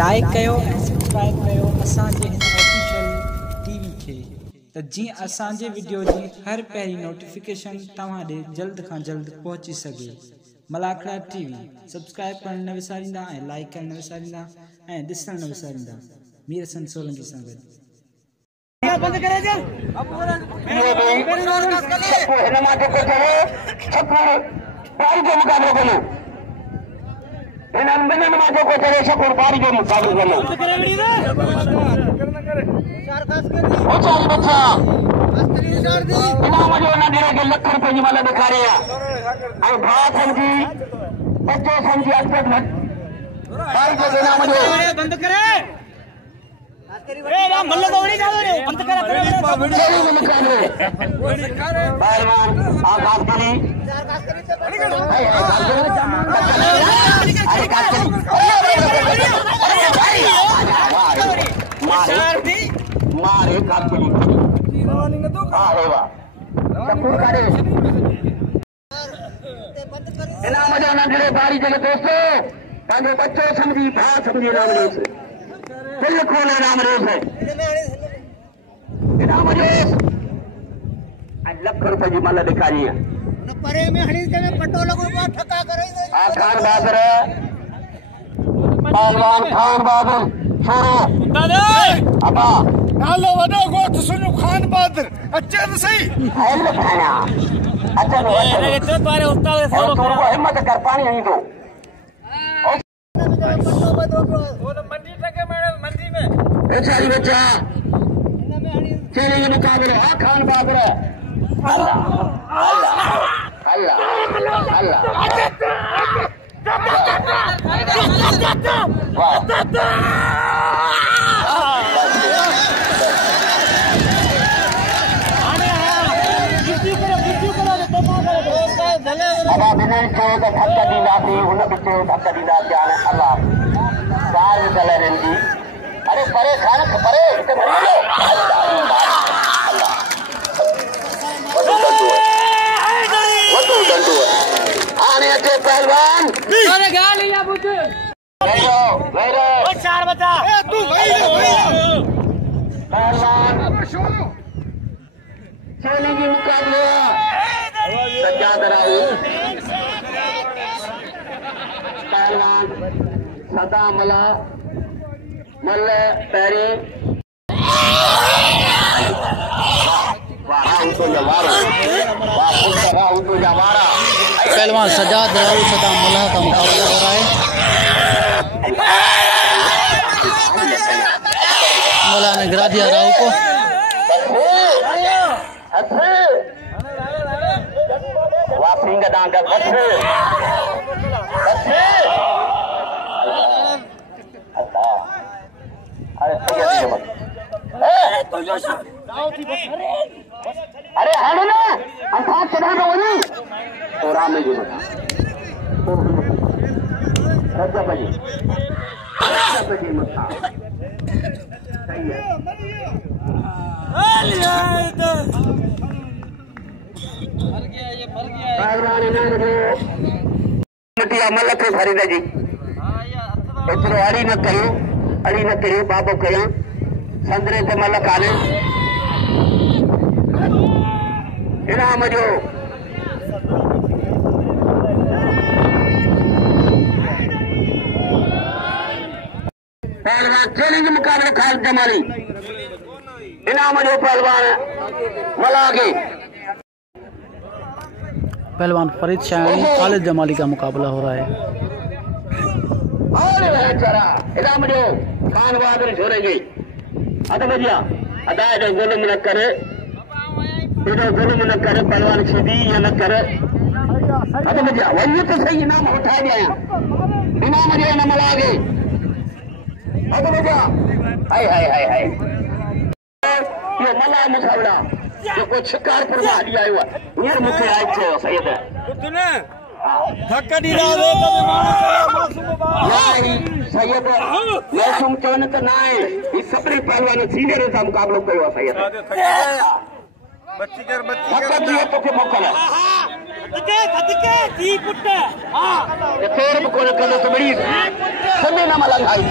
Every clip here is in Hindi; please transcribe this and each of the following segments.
लाइक कयो ऐं सब्सक्राइब कयो असांजे हिन ऑफिशियल टीवी खे त जीअं असांजे वीडियो जी हर पहिरीं नोटिफिकेशन तव्हां ॾे जल्द खां जल्द पहुची सघे। मलाखड़ा टीवी सब्सक्राइब करण न विसारींदा ऐं लाइक करण न विसारींदा ऐं ॾिसण न विसारींदा। मीर हसन सोलंकी सां गॾु। बंद करे जा हिन मां जेको चयो छकू बारी जो मुक़ाबिलो कयो इन्हनि ॿिन्हिनि मां जेको चयो छकू बारी जो मुक़ाबिलो कयो ऊचाई बच्चा इनाम जो नंढड़े खे लख रुपए जी महिल ॾेखारे ऐं भाउ सम्झी बच्चो सम्झी अॻिते बारी जो इनाम जो बंद करे मल्ल दौड़ी जा रे बंद कर पहलवान आकाश करी मारे काकुली इनाम जो नंढड़े बारी जे दोस्तो पंहिंजो बच्चो सम्झी भाउ सम्झी इनाम ॾियोसि दिल खोले इनाम ॾियोसि इनाम ॾियोसि ऐं लख रुपए जी मल ॾेखारी परे में हणी के पटो लगो ठका करे खान बहादुर पहलवान खान बहादुर छोरो दादा अबा नालो वडो गोठ सुनो खान बहादुर अचे तो सही हेल खाना अच्छा तो तो तारे उस्ताद से तो हिम्मत कर पानी नहीं दो वो तो मंडी तक मैडम मंडी में बेचारी बच्चा चलेंगे मुकाबले हाँ खान बहादुर अल्लाह अल्लाह अल्लाह अल्लाह अब बिना चयो त धक ॾींदासीं हुन बि चयो धक ॾींदासीं हाणे अल्लाह कार चले रहंदी अरे परे खान परे हिते हाणे अचे पहलवान चार बचा पहलवान चलेंगे मुकाबले सज्जाद राउत पहलवान सदा मला मल पैरी पहलवान सज्जाद राउत सदा मला का मुकाबला हो रहा है। मला ने गिरा दिया राउत को वापिंग डांग अरे हाणे न अंथा चढ़ा न वञी तो राम जी रजब जी मथा सही है पहलवान इन्हनि खे मटिया मल खे भरींदा जी एतिरो अड़ी न कयो बाबो कयां संदरे ते मल कान्हे इनाम जो पहलवान चैलेंज मुकाबले खालिद जमाली इनाम जो पहलवान मलागे पहलवान फरीद शाही खालिद जमाली का मुकाबला हो रहा है। इनाम जो खान बहादुर छोड़ेंगे अद भैया अदा जो जुल्म न करे पहलवान सीधी या न करे अद भैया वही तो सही इनाम उठा दिया इनाम जो न मलागे अद भैया हाय हाय हाय हाय ये मला मुकाबला जेको शिकारपुर मां हली आयो आहे हींअर मूंखे आहे चयो सैयद धक ॾींदा त सैयद मासूम चवनि त न आहे ही सभिनी पहलवान सीनियर सां मुक़ाबिलो कयो आहे सैयद तोखे मोकल दी पुट हां तेर को न कंदो त बड़ी समय न मलंगाई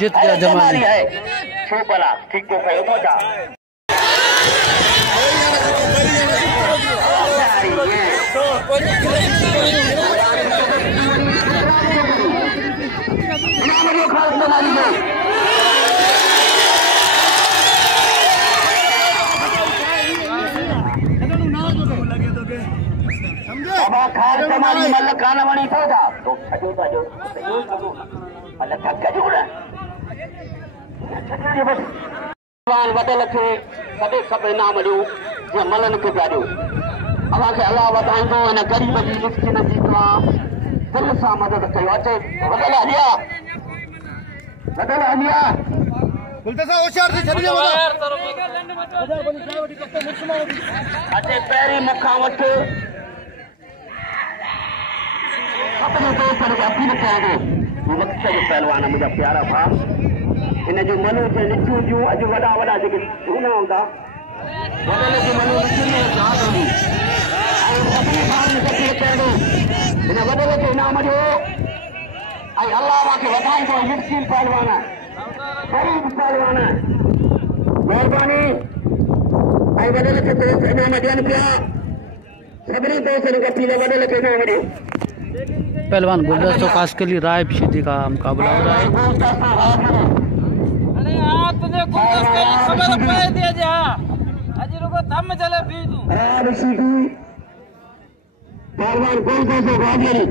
जीत गया जमाली है छो भला ठीक को कयो तो जा मल कान वणी थो जा तो छजो जो मल थक जो भगवान वडल खे कॾहिं सभु इनाम ॾियो जीअं मलनि खे पिया ॾियो असांखे अलाह वधाईंदो हिन ग़रीब जी मिसकिन जी दुआ दिलि सां मदद कयो अचे वडल हलिया अचे पहिरीं मूंखां वटि अपने दोस्तनि खे अपील कयां थो मक़सद पहलवान मुंहिंजा प्यारा भाउ इन जो मनु जे लिखियूं जूं अॼु वॾा वॾा जेके झूना हूंदा वॾनि जे मनु लिखियूं यादि हूंदी ऐं सभिनी भाउरनि खे अपील कयां थो हिन वॾनि खे इनाम ॾियो ऐं अलाह खे वधाईंदो मिसकिन पहलवान ग़रीब पहलवान महिरबानी ऐं वॾनि खे दोस्त इनाम ॾियनि पिया सभिनी दोस्तनि खे अपील वॾनि खे इनाम ॾियो पहलवान गुलदस्त खास के लिए राय शिदी का मुकाबला हो रहा है खबर पाए दिया जा आज लोगों थम चले भी तू पहलवान गुलदस्त गाजरी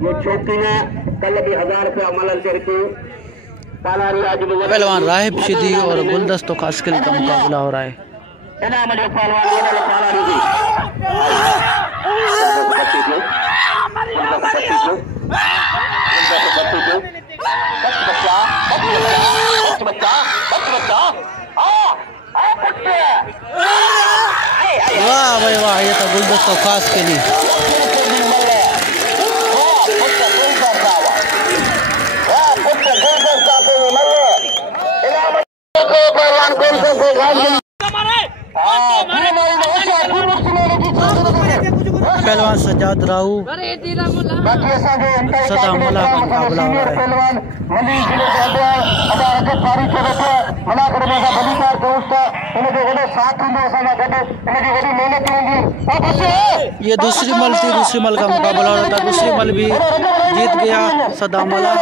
ये छोटी ने कल भी 1000 रुपया मलन से रखी पहलवान राहिब शिदी और गुलदस्त खास के लिए का मुकाबला हो रहा है वाह भाई वाह ये तो गुलदस्त खास के लिए पहलवान सजाद राहू सदा मला का मुकाबला हो रहा है। ये दूसरी मल थी, दूसरी मल का मुकाबला हो रहा था, दूसरी मल भी जीत गया सदा मला।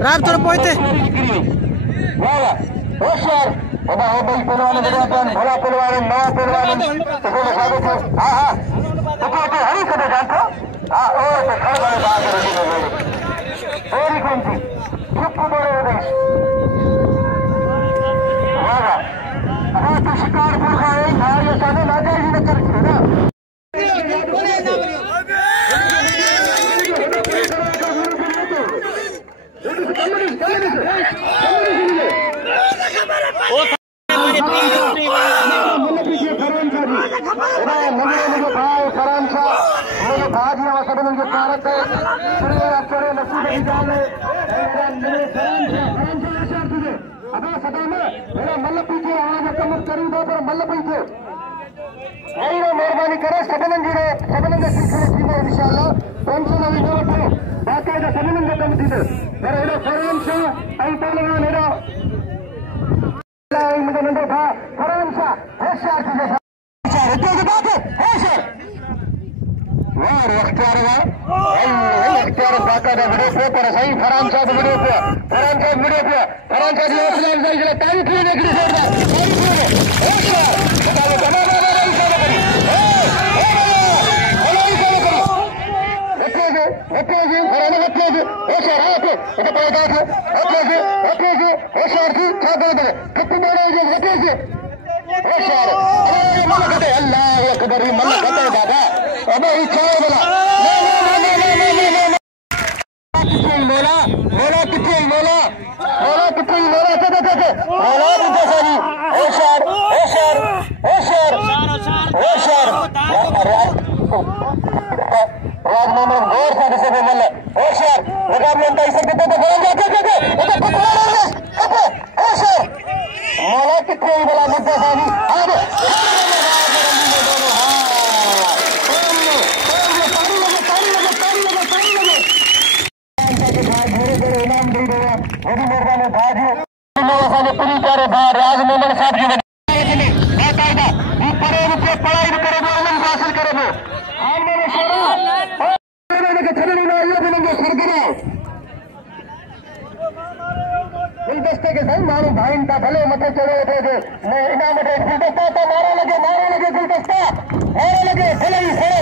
राब थोड़ा पहुंचे होशियार भला पहलवान नवा पहलवान हाँ हाँ हरी कदे जानते हाँ और कौन सी चुप तो शिकारपुर का एक था ये सारे नाजायज न कर ना मेहरबानी करे सभिनीनि जी इंशाअल्लाह टेंशन न वठो बाक़ाइदा सभिनीनि जो कमु थींदो पर हेॾो फराम सां ऐं पहलवान हेॾो मुंहिंजो नंढो भाउ गुलदस्ते के संग मारू भाई का भले मथे चढ़े थे मैं इना मथे गुलदस्ता तो मारा लगे गुलदस्ता मारा लगे भले ही से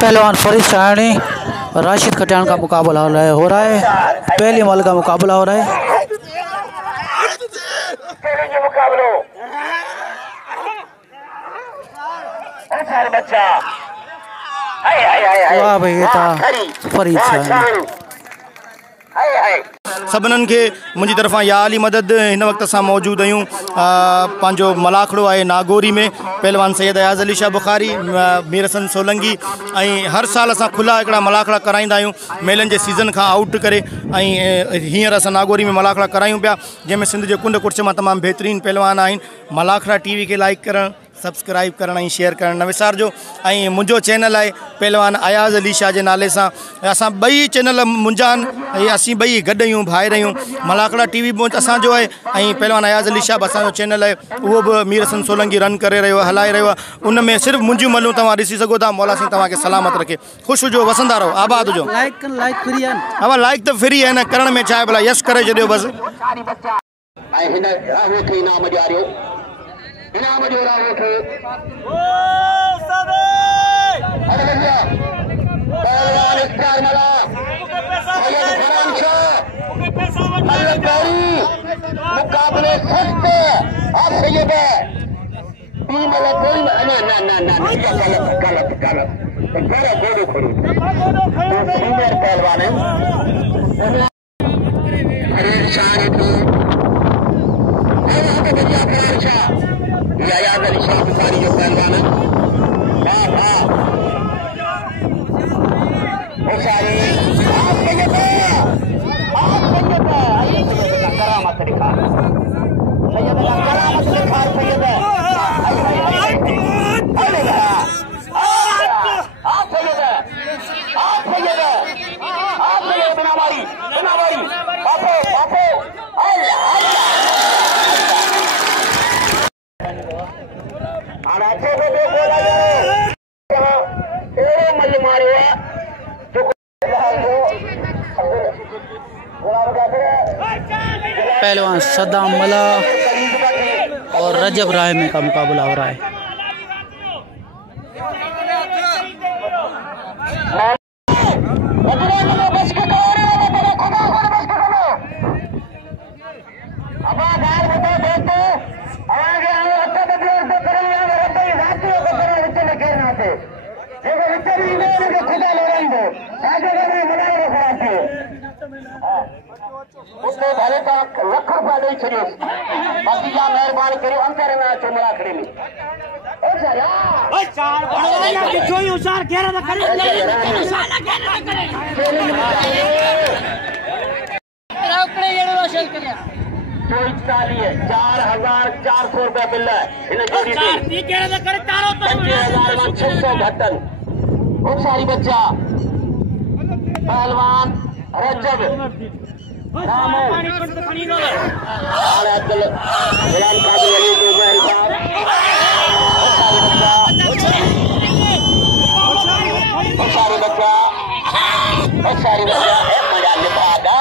पहलवान फरीद शाहनी राशिद खटियान का मुकाबला हो रहा है। पहली मल का मुकाबला हो रहा है। वाह भाई ये था फरीद शाहनी। सभिनीनि खे मुंहिंजी तरफ़ां या अली मदद। हिन वक़्त असां मौजूदु आहियूं पंहिंजो मलाखड़ो आहे नागौरी में। पहलवान सैयद अयाज़ अली शाह बुखारी, मीर हसन सोलंगी ऐं हर साल असां खुला हिकिड़ा मलाखड़ा कराईंदा आहियूं मेलनि जे सीज़न खां आउट करे। ऐं हींअर असां नागौरी में मलाखड़ा करायूं पिया जंहिंमें सिंध जे कुंड कुर्च मां तमामु बहितरीनु पहलवान आहिनि। मलाखड़ा टीवी खे लाइक करणु, सब्सक्राइब करण ऐं शेयर करणु न विसारिजो। ऐं मुंहिंजो चैनल आहे पहलवान अयाज़ अली शाह जे नाले सां। असां ॿई चैनल मुंहिंजा आहिनि, असीं ॿई गॾु आहियूं, भाइर आहियूं। मलाखड़ा टीवी असांजो आहे ऐं पहलवान अयाज़ अली शाह असांजो चैनल आहे, उहो बि मीर हसन सोलंगी रन करे रहियो आहे, हलाए रहियो आहे। उन में सिर्फ़ु मुंहिंजियूं मलूं तव्हां ॾिसी सघो था। मौला सिंह तव्हांखे सलामत रखे, ख़ुशि हुजो, वसंदा रहो, आबाद हुजो। लाइक फ्री आहिनि। हा लाइक त फ्री आहे न, करण में छा आहे भला, यस करे छॾियो बसि। इनाम जो राहो थे पहलवान इख्तियार मला सैयद फरान शाह मुकाबले सख्त और सैयद टीम वाला कोई ना गलत गोडू खोड़ी तो सीनियर पहलवान है फरीद शाह ने फरान शाह अयाज़ अली शाह बुखारी जो पहलवान है। करामत दिखा सैयद करामत दिखा सैयद बिनावारी बापो पहलवान सद्दाम मला और रजब राय में का मुकाबला हो रहा है। देखो बाकी जा मेहरबानी करियो अंदर में अचो मलाखड़े में ₹44,400 बिल है घटन सारी बच्चा पहलवान रजब सारी बच्चा मजा निभागा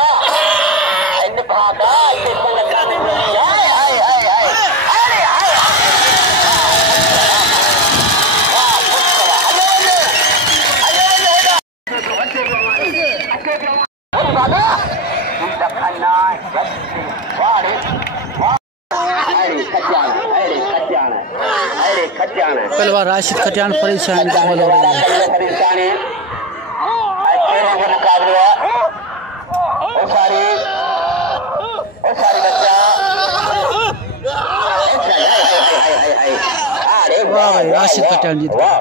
पहलवान राशिद खटियान परेशान हो रही है। वाह भाई राशिद खटियान जीत गया।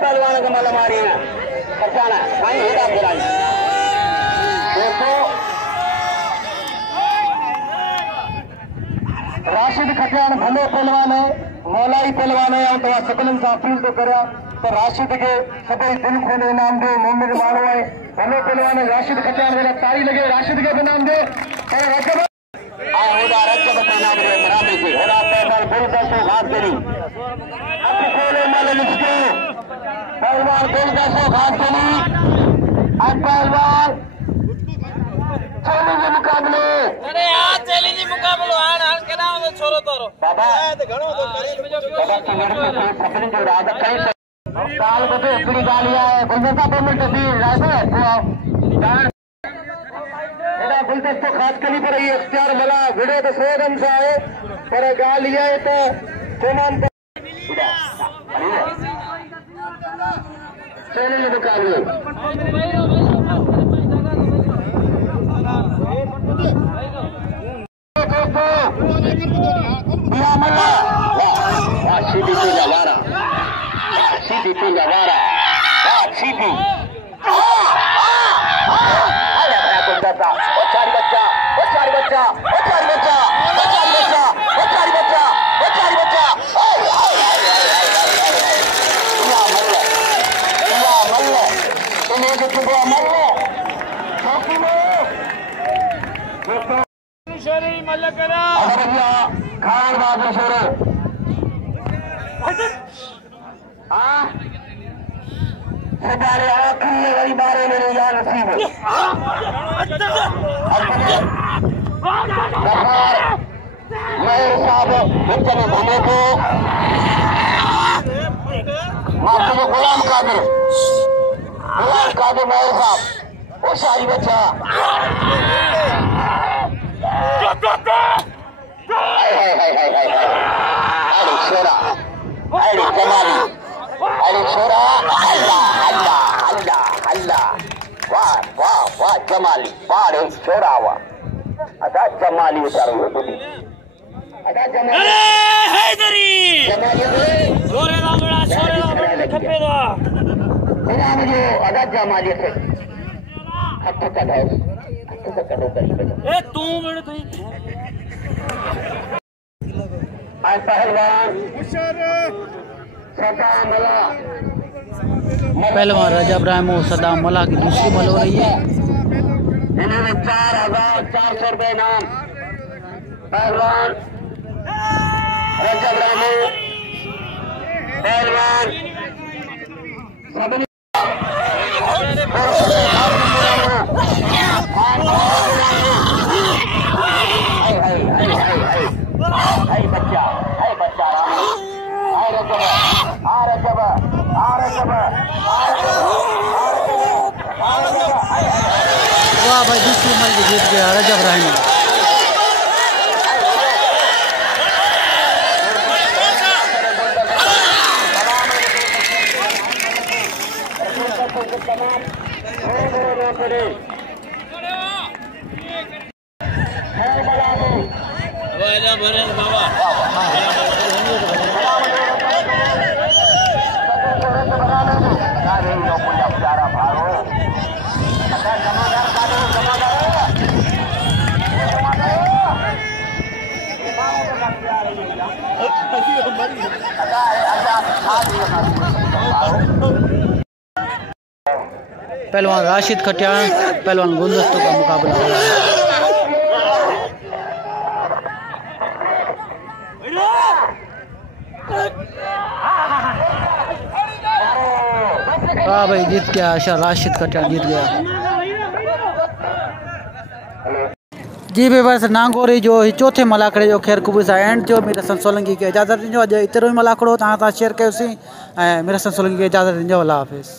पहलवान का माला मारी है राशिद खटियान भले पहलवान है मौलाई पहलवान है तो सभिनी सां अपील तो करिया तो राशिद के सभई दिल खोले इनाम दे मोमिन माण्हू है भले पहलवान राशिद खटियान वाला तारी लगे राशिद के इनाम दे पर रजब रजब के इनाम दे बराबर से होरा पैदल दिल दसो घास करी अब खोले माले लिखो पहलवान दिल दसो घास करी अब पहलवान चैलेंज मुकाबले अरे यार चैलेंज मुकाबलो हाण के नाम तो छोरो तोरो बाबा बाबा सभिनी जो राज कई साल बते हिकिड़ी ॻाल्हि आहे गुलदस्ता पेमेंट थी राइबो एॾा गुलदस्तो ख़ासि कली पर इहो इख़्तियार मला विड़े त 100 रन सां आहे पर ॻाल्हि इहा आहे त तमामु चैलेंज मुकाबलो खान बहादुर छोरो सदारे आखिरी वरी बारे में या नसीब मेयर साहब विच में घुमे को मास्टर गुलाम कादिर मेयर साहब वो शाही बच्चा अरे छोरा अरे जमाली अरे छोरा अल्लाह अल्लाह अल्लाह अल्लाह वाह वाह वाह जमाली वाह छोरा वाह अदा जमाली उतारो अदा जमाली अरे हैदरी जमाली छोरे दा बड़ा खपे दा मेरा मुझे अदा जमाली से हथ कढो ए तू मेरे तो आज पहलवान सदाम मला पहलवान रजब इब्राहिम सदाम मला की दूसरी मल हो रही है। इन्होंने 4,400 रुपए इनाम पहलवान रजब इब्राहिम पहलवान वाह भाई दूसरी मल जीत गया रजब इब्राहिम। बेड़ा भरे बाबा पहलवान राशिद खटियान पहलवान गुलदस्तों का मुकाबला हो रहा है। हाँ भाई जीत गया राशिद खटियान जीत गया। जी भाई बस नागौरी जो चौथे मलाखड़े जो खैर ख़ूबी सां एंड थियो मीरसन सोलंकी खे इजाज़त ॾिजो। अॼु एतिरो ई मलाखड़ो तव्हां सां शेयर कयोसीं ऐं मीरसन सोलंकी खे इजाज़त ॾिजो। अल्लाह हाफ़िज़।